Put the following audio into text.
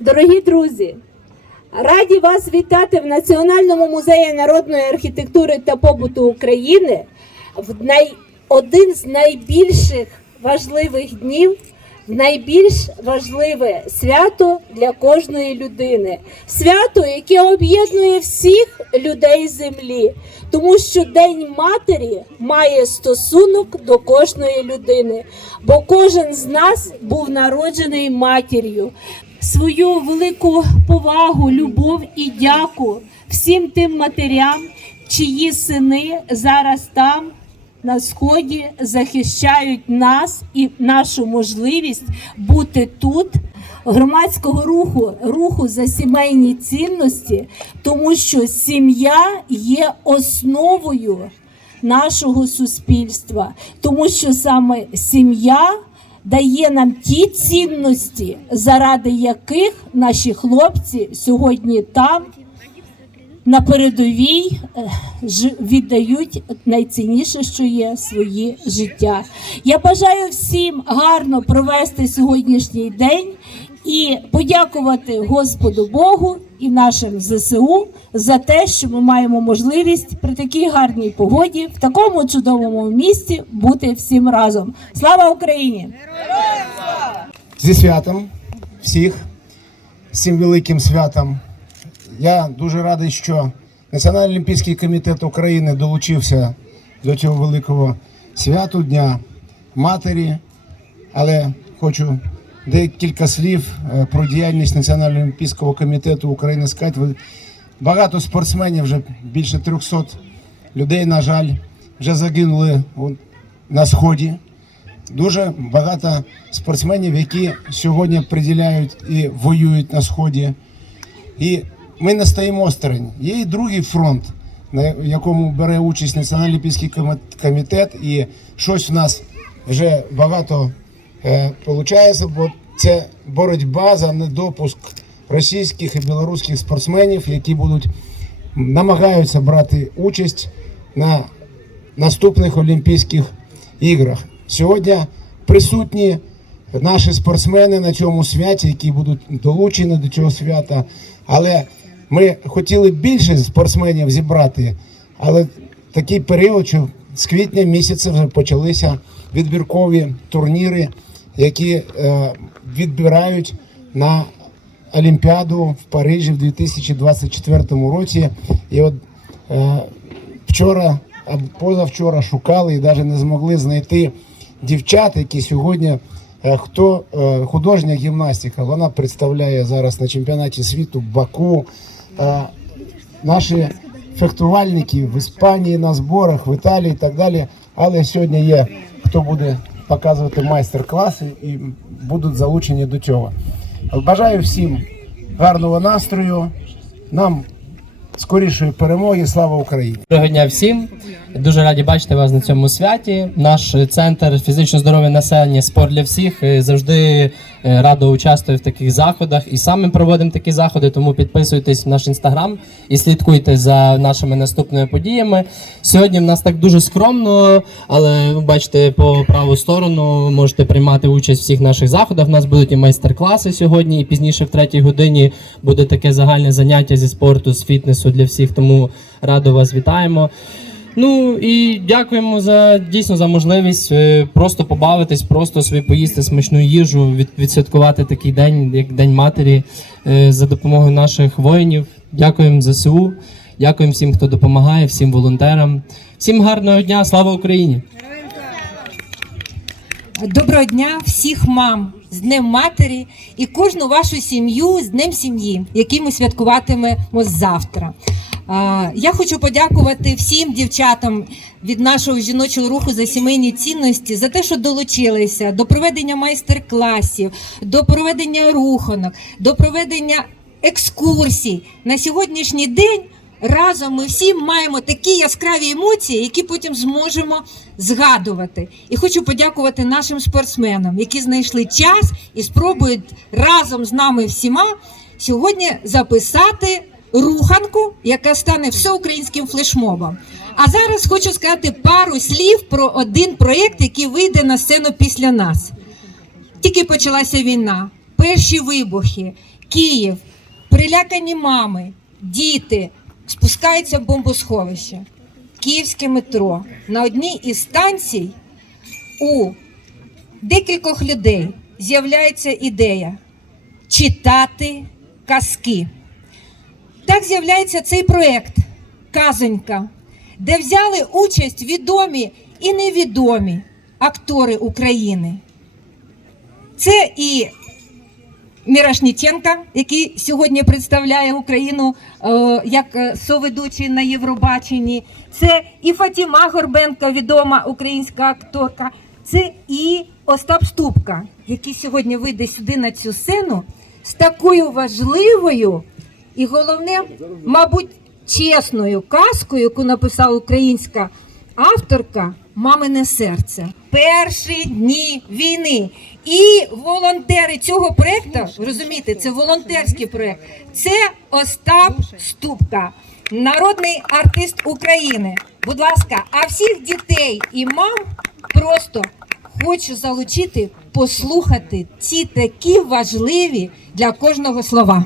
Дорогі друзі, раді вас вітати в Національному музеї народної архітектури та побуту України в най... один з найбільших важливих днів, найбільш важливе свято для кожної людини. Свято, яке об'єднує всіх людей землі, тому що День матері має стосунок до кожної людини, бо кожен з нас був народжений матір'ю свою велику повагу, любов і дяку всім тим матерям, чиї сини зараз там. На сході захищають нас і нашу можливість бути тут, громадського руху, руху за сімейні цінності, тому що сім'я є основою нашого суспільства, тому що саме сім'я дає нам ті цінності, заради яких наші хлопці сьогодні там на передовій віддають найцінніше, що є свої життя. Я бажаю всім гарно провести сьогоднішній день і подякувати Господу Богу і нашим ЗСУ за те, що ми маємо можливість при такій гарній погоді в такому чудовому місці бути всім разом. Слава Україні! Зі святом всіх, з цим великим святом. Я дуже радий, що Національний олімпійський комітет України долучився до цього великого святу Дня Матері. Але хочу декілька слів е, про діяльність Національного олімпійського комітету України. Ви- Багато спортсменів, вже більше 300 людей, на жаль, вже загинули на сході. Дуже багато спортсменів, які сьогодні приділяють і воюють на сході. І ми не стоїмо осторонь. Є і другий фронт, на якому бере участь Національний олімпійський комітет, і щось в нас вже багато е, виходить, бо це боротьба за недопуск російських і білоруських спортсменів, які будуть намагаються брати участь на наступних Олімпійських іграх. Сьогодні присутні наші спортсмени на цьому святі, які будуть долучені до цього свята. Але ми хотіли більше спортсменів зібрати, але такий період, що з квітня місяця вже почалися відбіркові турніри, які е, відбирають на Олімпіаду в Парижі в 2024 році. І от е, вчора позавчора шукали і навіть не змогли знайти дівчат, які сьогодні. е, Хто художня гімнастика, вона представляє зараз на чемпіонаті світу Баку. Наші фехтувальники в Іспанії на зборах, в Італії і так далі. Але сьогодні є хто буде показувати майстер-класи і будуть залучені до цього. Бажаю всім гарного настрою. Нам скорішої перемоги. Слава Україні! Доброго дня всім. Дуже раді бачити вас на цьому святі. Наш центр фізичного здоров'я населення спорт для всіх е, завжди радо участвує в таких заходах і саме проводимо такі заходи. Тому підписуйтесь в наш інстаграм і слідкуйте за нашими наступними подіями. Сьогодні в нас так дуже скромно, але ви бачите по праву сторону можете приймати участь в всіх наших заходах. У нас будуть і майстер-класи сьогодні, і пізніше в третій годині буде таке загальне заняття зі спорту, з фітнесу для всіх. Тому радо вас вітаємо. Ну і дякуємо за дійсно за можливість е, просто побавитись, просто собі поїсти смачну їжу, від, відсвяткувати такий день, як День матері, е, за допомогою наших воїнів. Дякуємо ЗСУ, дякуємо всім, хто допомагає, всім волонтерам. Всім гарного дня, слава Україні! Доброго дня всіх мам з Днем Матері і кожну вашу сім'ю з Днем сім'ї, який ми святкуватимемо завтра. Я хочу подякувати всім дівчатам від нашого жіночого руху за сімейні цінності за те, що долучилися до проведення майстер-класів, до проведення руханок, до проведення екскурсій на сьогоднішній день. Разом ми всі маємо такі яскраві емоції, які потім зможемо згадувати. І хочу подякувати нашим спортсменам, які знайшли час і спробують разом з нами всіма сьогодні записати руханку, яка стане всеукраїнським флешмобом. А зараз хочу сказати пару слів про один проєкт, який вийде на сцену після нас. Тільки почалася війна, перші вибухи. Київ, прилякані мами, діти спускаються в бомбосховище. Київське метро на одній із станцій у декількох людей з'являється ідея читати казки. Так з'являється цей проєкт Казонька, де взяли участь відомі і невідомі актори України. Це і Мірошніченка, який сьогодні представляє Україну е, як е, соведучий на Євробаченні. Це і Фатіма Горбенко, відома українська акторка. Це і Остап Ступка, який сьогодні вийде сюди на цю сцену з такою важливою і головне, мабуть, чесною казкою, яку написала українська авторка Мамине серце. Перші дні війни. І волонтери цього проєкту, розумієте, це волонтерський проєкт. Це Остап Ступка, народний артист України. Будь ласка, а всіх дітей і мам просто хочу залучити, послухати ці такі важливі для кожного слова.